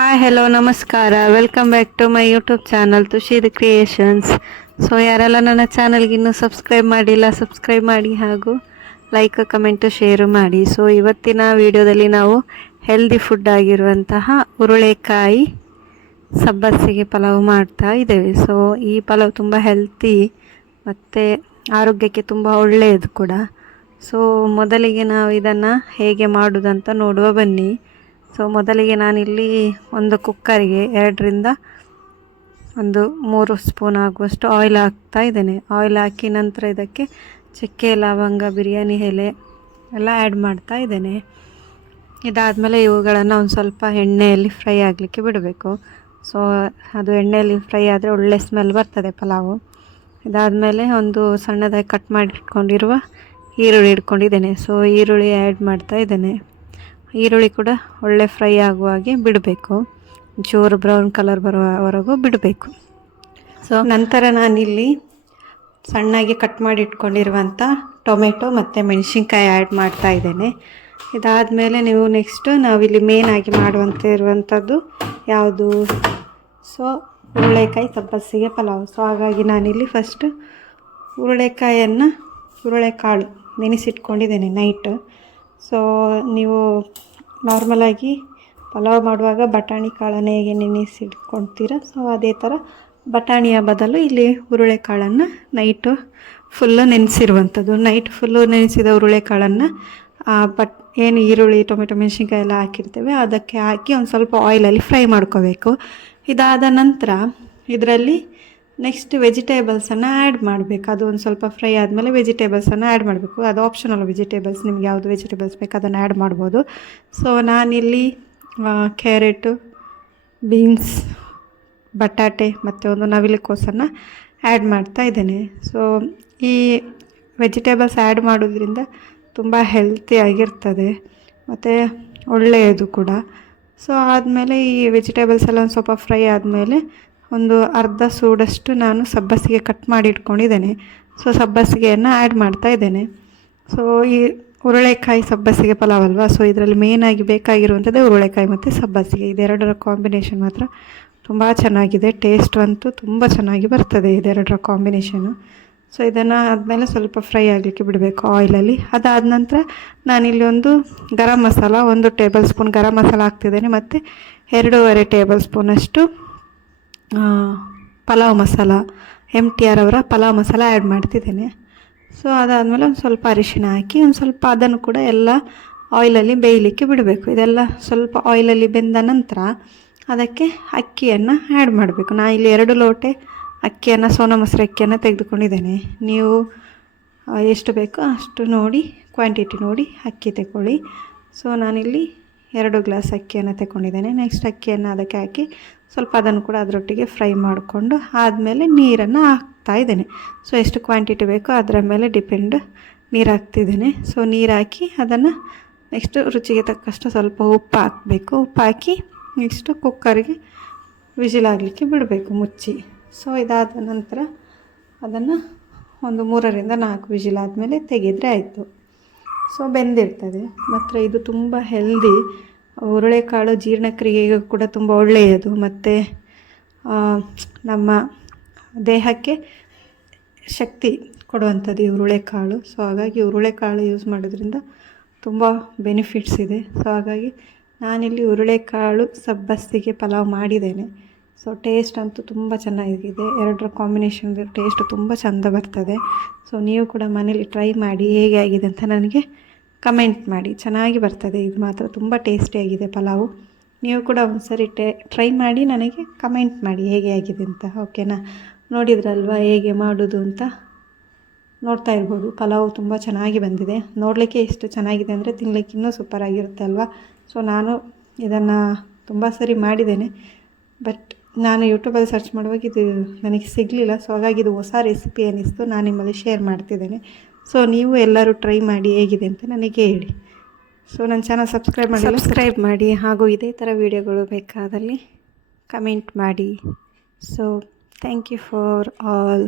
Hi hello ನಮಸ್ಕಾರ, welcome back to my YouTube channel Tushid creations. So ಯಾರೆಲ್ಲ ನನ್ನ ಚಾನಲ್ಗೆ ಇನ್ನೂ ಸಬ್ಸ್ಕ್ರೈಬ್ ಮಾಡಿಲ್ಲ ಸಬ್ಸ್ಕ್ರೈಬ್ ಮಾಡಿ, ಹಾಗೂ ಲೈಕ್ ಕಮೆಂಟು ಶೇರು ಮಾಡಿ. ಸೊ ಇವತ್ತಿನ ವಿಡಿಯೋದಲ್ಲಿ ನಾವು ಹೆಲ್ದಿ ಫುಡ್ ಆಗಿರುವಂತಹ ಹುರುಳೆಕಾಯಿ ಸಬ್ಬಸಿಗೆ ಪಲಾವ್ ಮಾಡ್ತಾ ಇದ್ದೇವೆ. ಸೊ ಈ ಪಲಾವ್ ತುಂಬ ಹೆಲ್ತಿ ಮತ್ತು ಆರೋಗ್ಯಕ್ಕೆ ತುಂಬ ಒಳ್ಳೆಯದು ಕೂಡ. ಸೊ ಮೊದಲಿಗೆ ನಾವು ಇದನ್ನು ಹೇಗೆ ಮಾಡೋದಂತ ನೋಡುವ ಬನ್ನಿ. ಸೊ ಮೊದಲಿಗೆ ನಾನಿಲ್ಲಿ ಒಂದು ಕುಕ್ಕರಿಗೆ 2ರಿಂದ 3 ಸ್ಪೂನ್ ಆಗುವಷ್ಟು ಆಯಿಲ್ ಹಾಕ್ತಾ ಇದ್ದೇನೆ. ಆಯಿಲ್ ಹಾಕಿ ನಂತರ ಇದಕ್ಕೆ ಚಕ್ಕೆ, ಲವಂಗ, ಬಿರಿಯಾನಿ ಎಲೆ ಎಲ್ಲ ಆ್ಯಡ್ ಮಾಡ್ತಾ ಇದ್ದೇನೆ. ಇದಾದಮೇಲೆ ಇವುಗಳನ್ನು ಒಂದು ಸ್ವಲ್ಪ ಎಣ್ಣೆಯಲ್ಲಿ ಫ್ರೈ ಆಗಲಿಕ್ಕೆ ಬಿಡಬೇಕು. ಸೊ ಅದು ಎಣ್ಣೆಯಲ್ಲಿ ಫ್ರೈ ಆದರೆ ಒಳ್ಳೆ ಸ್ಮೆಲ್ ಬರ್ತದೆ ಪಲಾವು. ಇದಾದಮೇಲೆ ಒಂದು ಸಣ್ಣದಾಗಿ ಕಟ್ ಮಾಡಿ ಇಟ್ಕೊಂಡಿರುವ ಈರುಳ್ಳಿ ಇಟ್ಕೊಂಡಿದ್ದೇನೆ. ಸೊ ಈರುಳ್ಳಿ ಆ್ಯಡ್ ಮಾಡ್ತಾ ಇದ್ದೇನೆ. ಈರುಳ್ಳಿ ಕೂಡ ಒಳ್ಳೆ ಫ್ರೈ ಆಗುವ ಹಾಗೆ ಬಿಡಬೇಕು, ಚೂರು ಬ್ರೌನ್ ಕಲರ್ ಬರುವವರೆಗೂ ಬಿಡಬೇಕು. ಸೊ ನಂತರ ನಾನಿಲ್ಲಿ ಸಣ್ಣಗೆ ಕಟ್ ಮಾಡಿ ಇಟ್ಕೊಂಡಿರುವಂಥ ಟೊಮೆಟೊ ಮತ್ತು ಮೆಣಸಿನ್ಕಾಯಿ ಆ್ಯಡ್ ಮಾಡ್ತಾ ಇದ್ದೇನೆ. ಇದಾದಮೇಲೆ ನೀವು ನೆಕ್ಸ್ಟು ನಾವಿಲ್ಲಿ ಮೇನಾಗಿ ಮಾಡುವಂಥದ್ದು ಯಾವುದು? ಸೊ ಹುರುಳೆಕಾಯಿ ಸಬ್ಬಸಿಗೆ ಪಲಾವ್. ಸೊ ಹಾಗಾಗಿ ನಾನಿಲ್ಲಿ ಫಸ್ಟು ಹುರುಳೆಕಾಳು ನೆನೆಸಿಟ್ಕೊಂಡಿದ್ದೇನೆ ನೈಟ್. ಸೊ ನೀವು ನಾರ್ಮಲಾಗಿ ಪಲಾವ್ ಮಾಡುವಾಗ ಬಟಾಣಿ ಕಾಳನ್ನು ಹೇಗೆ ನೆನೆಸಿಟ್ಕೊಳ್ತೀರ, ಸೊ ಅದೇ ಥರ ಬಟಾಣಿಯ ಬದಲು ಇಲ್ಲಿ ಹುರುಳೆಕಾಳನ್ನು ನೈಟು ಫುಲ್ಲು ನೆನೆಸಿರುವಂಥದ್ದು. ನೈಟ್ ಫುಲ್ಲು ನೆನೆಸಿದ ಹುರುಳೆಕಾಳನ್ನು ಏನು ಈರುಳ್ಳಿ, ಟೊಮೆಟೊ, ಮೆಣಸಿನ್ಕಾಯಿ ಎಲ್ಲ ಹಾಕಿರ್ತೇವೆ ಅದಕ್ಕೆ ಹಾಕಿ ಒಂದು ಸ್ವಲ್ಪ ಆಯಿಲಲ್ಲಿ ಫ್ರೈ ಮಾಡ್ಕೋಬೇಕು. ಇದಾದ ನಂತರ ಇದರಲ್ಲಿ ನೆಕ್ಸ್ಟ್ ವೆಜಿಟೇಬಲ್ಸನ್ನು ಆ್ಯಡ್ ಮಾಡಬೇಕು. ಅದು ಒಂದು ಸ್ವಲ್ಪ ಫ್ರೈ ಆದಮೇಲೆ ವೆಜಿಟೇಬಲ್ಸನ್ನು ಆ್ಯಡ್ ಮಾಡಬೇಕು. ಅದು ಆಪ್ಷನಲ್ ವೆಜಿಟೇಬಲ್ಸ್, ನಿಮ್ಗೆ ಯಾವುದು ವೆಜಿಟೇಬಲ್ಸ್ ಬೇಕು ಅದನ್ನು ಆ್ಯಡ್ ಮಾಡ್ಬೋದು. ಸೊ ನಾನಿಲ್ಲಿ ಕ್ಯಾರೆಟು, ಬೀನ್ಸ್, ಬಟಾಟೆ ಮತ್ತು ಒಂದು ನವಿಲುಕೋಸನ್ನು ಆ್ಯಡ್ ಮಾಡ್ತಾ ಇದ್ದೇನೆ. ಸೊ ಈ ವೆಜಿಟೇಬಲ್ಸ್ ಆ್ಯಡ್ ಮಾಡೋದ್ರಿಂದ ತುಂಬ ಹೆಲ್ತಿಯಾಗಿರ್ತದೆ ಮತ್ತು ಒಳ್ಳೆಯದು ಕೂಡ. ಸೊ ಆದಮೇಲೆ ಈ ವೆಜಿಟೇಬಲ್ಸ್ ಎಲ್ಲ ಒಂದು ಸ್ವಲ್ಪ ಫ್ರೈ ಆದಮೇಲೆ ಒಂದು ಅರ್ಧ ಸೂಡಷ್ಟು ನಾನು ಸಬ್ಬಸಿಗೆ ಕಟ್ ಮಾಡಿ ಇಟ್ಕೊಂಡಿದ್ದೇನೆ. ಸೊ ಸಬ್ಬಸಿಗೆಯನ್ನು ಆ್ಯಡ್ ಮಾಡ್ತಾ ಇದ್ದೇನೆ. ಸೊ ಈ ಹುರುಳೆಕಾಯಿ ಸಬ್ಬಸಿಗೆ ಪಲಾವ್ ಅಲ್ವಾ, ಸೊ ಇದರಲ್ಲಿ ಮೇಯ್ನಾಗಿ ಬೇಕಾಗಿರುವಂಥದ್ದೇ ಹುರುಳೆಕಾಯಿ ಮತ್ತು ಸಬ್ಬಸಿಗೆ. ಇದೆರಡರ ಕಾಂಬಿನೇಷನ್ ಮಾತ್ರ ತುಂಬ ಚೆನ್ನಾಗಿದೆ. ಟೇಸ್ಟ್ ಅಂತೂ ತುಂಬ ಚೆನ್ನಾಗಿ ಬರ್ತದೆ ಇದೆರಡರ ಕಾಂಬಿನೇಷನು. ಸೊ ಇದನ್ನು ಆದಮೇಲೆ ಸ್ವಲ್ಪ ಫ್ರೈ ಆಗಲಿಕ್ಕೆ ಬಿಡಬೇಕು ಆಯಿಲಲ್ಲಿ. ಅದಾದ ನಂತರ ನಾನಿಲ್ಲಿ ಒಂದು ಗರಂ ಮಸಾಲ, 1 ಟೇಬಲ್ ಸ್ಪೂನ್ ಗರಂ ಮಸಾಲ ಹಾಕ್ತಿದ್ದೇನೆ ಮತ್ತು 2.5 ಟೇಬಲ್ ಸ್ಪೂನಷ್ಟು ಪಲಾವ್ ಮಸಾಲ, MTR ಅವರ ಪಲಾವ್ ಮಸಾಲ ಆ್ಯಡ್ ಮಾಡ್ತಿದ್ದೇನೆ. ಸೊ ಅದಾದಮೇಲೆ ಒಂದು ಸ್ವಲ್ಪ ಅರಿಶಿಣ ಹಾಕಿ ಒಂದು ಸ್ವಲ್ಪ ಅದನ್ನು ಕೂಡ ಎಲ್ಲ ಆಯಿಲಲ್ಲಿ ಬೇಯಲಿಕ್ಕೆ ಬಿಡಬೇಕು. ಇದೆಲ್ಲ ಸ್ವಲ್ಪ ಆಯಿಲಲ್ಲಿ ಬೆಂದ ನಂತರ ಅದಕ್ಕೆ ಅಕ್ಕಿಯನ್ನು ಆ್ಯಡ್ ಮಾಡಬೇಕು. ನಾನು ಇಲ್ಲಿ 2 ಲೋಟೆ ಅಕ್ಕಿಯನ್ನು, ಸೋನಾ ಮಸೂರಿ ಅಕ್ಕಿಯನ್ನು ತೆಗೆದುಕೊಂಡಿದ್ದೇನೆ. ನೀವು ಎಷ್ಟು ಬೇಕೋ ಅಷ್ಟು ನೋಡಿ, ಕ್ವಾಂಟಿಟಿ ನೋಡಿ ಅಕ್ಕಿ ತಗೊಳ್ಳಿ. ಸೊ ನಾನಿಲ್ಲಿ 2 ಗ್ಲಾಸ್ ಅಕ್ಕಿಯನ್ನು ತಗೊಂಡಿದ್ದೇನೆ. ನೆಕ್ಸ್ಟ್ ಅಕ್ಕಿಯನ್ನು ಅದಕ್ಕೆ ಹಾಕಿ ಸ್ವಲ್ಪ ಅದನ್ನು ಕೂಡ ಅದರೊಟ್ಟಿಗೆ ಫ್ರೈ ಮಾಡಿಕೊಂಡು ಆದಮೇಲೆ ನೀರನ್ನು ಹಾಕ್ತಾ ಇದ್ದೇನೆ. ಸೊ ಎಷ್ಟು ಕ್ವಾಂಟಿಟಿ ಬೇಕೋ ಅದರ ಮೇಲೆ ಡಿಪೆಂಡ್ ನೀರು ಹಾಕ್ತಿದ್ದೇನೆ. ಸೊ ನೀರು ಹಾಕಿ ಅದನ್ನು ನೆಕ್ಸ್ಟು ರುಚಿಗೆ ತಕ್ಕಷ್ಟು ಸ್ವಲ್ಪ ಉಪ್ಪು ಹಾಕಬೇಕು. ಉಪ್ಪು ಹಾಕಿ ನೆಕ್ಸ್ಟು ಕುಕ್ಕರಿಗೆ ವಿಜಿಲ್ ಆಗಲಿಕ್ಕೆ ಬಿಡಬೇಕು ಮುಚ್ಚಿ. ಸೊ ಇದಾದ ನಂತರ ಅದನ್ನು ಒಂದು 3ರಿಂದ 4 ವಿಜಿಲ್ ಆದಮೇಲೆ ತೆಗೆದರೆ ಆಯಿತು. ಸೊ ಬೆಂದಿರ್ತದೆ. ಮಾತ್ರ ಇದು ತುಂಬ ಹೆಲ್ದಿ. ಹುರುಳೆಕಾಳು ಜೀರ್ಣಕ್ರಿಯೆಗೂ ಕೂಡ ತುಂಬ ಒಳ್ಳೆಯದು ಮತ್ತು ನಮ್ಮ ದೇಹಕ್ಕೆ ಶಕ್ತಿ ಕೊಡುವಂಥದ್ದು ಈ ಹುರುಳೆಕಾಳು. ಸೊ ಹಾಗಾಗಿ ಹುರುಳೆಕಾಳು ಯೂಸ್ ಮಾಡೋದ್ರಿಂದ ತುಂಬ ಬೆನಿಫಿಟ್ಸ್ ಇದೆ. ಸೊ ಹಾಗಾಗಿ ನಾನಿಲ್ಲಿ ಹುರುಳೆಕಾಳು ಸಬ್ಬಸಿಗೆ ಪಲಾವ್ ಮಾಡಿದ್ದೇನೆ. ಸೊ ಟೇಸ್ಟ್ ಅಂತೂ ತುಂಬ ಚೆನ್ನಾಗಿದೆ. ಎರಡರ ಕಾಂಬಿನೇಷನ್ ಟೇಸ್ಟ್ ತುಂಬ ಚೆಂದ ಬರ್ತದೆ. ಸೊ ನೀವು ಕೂಡ ಮನೇಲಿ ಟ್ರೈ ಮಾಡಿ ಹೇಗೆ ಆಗಿದೆ ಅಂತ ನನಗೆ ಕಮೆಂಟ್ ಮಾಡಿ. ಚೆನ್ನಾಗಿ ಬರ್ತದೆ, ಇದು ಮಾತ್ರ ತುಂಬ ಟೇಸ್ಟಿಯಾಗಿದೆ ಪಲಾವು. ನೀವು ಕೂಡ ಒಂದು ಸರಿ ಟ್ರೈ ಮಾಡಿ ನನಗೆ ಕಮೆಂಟ್ ಮಾಡಿ ಹೇಗೆ ಆಗಿದೆ ಅಂತ. ಓಕೆನಾ? ನೋಡಿದ್ರಲ್ವ ಹೇಗೆ ಮಾಡೋದು ಅಂತ. ನೋಡ್ತಾ ಇರ್ಬೋದು, ಪಲಾವು ತುಂಬ ಚೆನ್ನಾಗಿ ಬಂದಿದೆ. ನೋಡಲಿಕ್ಕೆ ಎಷ್ಟು ಚೆನ್ನಾಗಿದೆ ಅಂದರೆ ತಿನ್ನಲಿಕ್ಕೆ ಇನ್ನೂ ಸೂಪರಾಗಿರುತ್ತೆ ಅಲ್ವಾ. ಸೊ ನಾನು ಇದನ್ನು ತುಂಬ ಸರಿ ಮಾಡಿದ್ದೇನೆ, ಬಟ್ ನಾನು ಯೂಟ್ಯೂಬಲ್ಲಿ ಸರ್ಚ್ ಮಾಡುವಾಗ ಇದು ನನಗೆ ಸಿಗಲಿಲ್ಲ. ಸೊ ಹಾಗಾಗಿ ಇದು ಹೊಸ ರೆಸಿಪಿ ಅನ್ನಿಸ್ತು, ನಾನು ನಿಮ್ಮಲ್ಲಿ ಶೇರ್ ಮಾಡ್ತಿದ್ದೇನೆ. ಸೊ ನೀವು ಎಲ್ಲರೂ ಟ್ರೈ ಮಾಡಿ ಹೇಗಿದೆ ಅಂತ ನನಗೆ ಹೇಳಿ. ಸೊ ನನ್ನ ಚಾನಲ್ ಸಬ್ಸ್ಕ್ರೈಬ್ ಮಾಡಿ ಹಾಗೂ ಇದೇ ಥರ ವೀಡಿಯೋಗಳು ಬೇಕಾದಲ್ಲಿ ಕಮೆಂಟ್ ಮಾಡಿ. So thank you for all.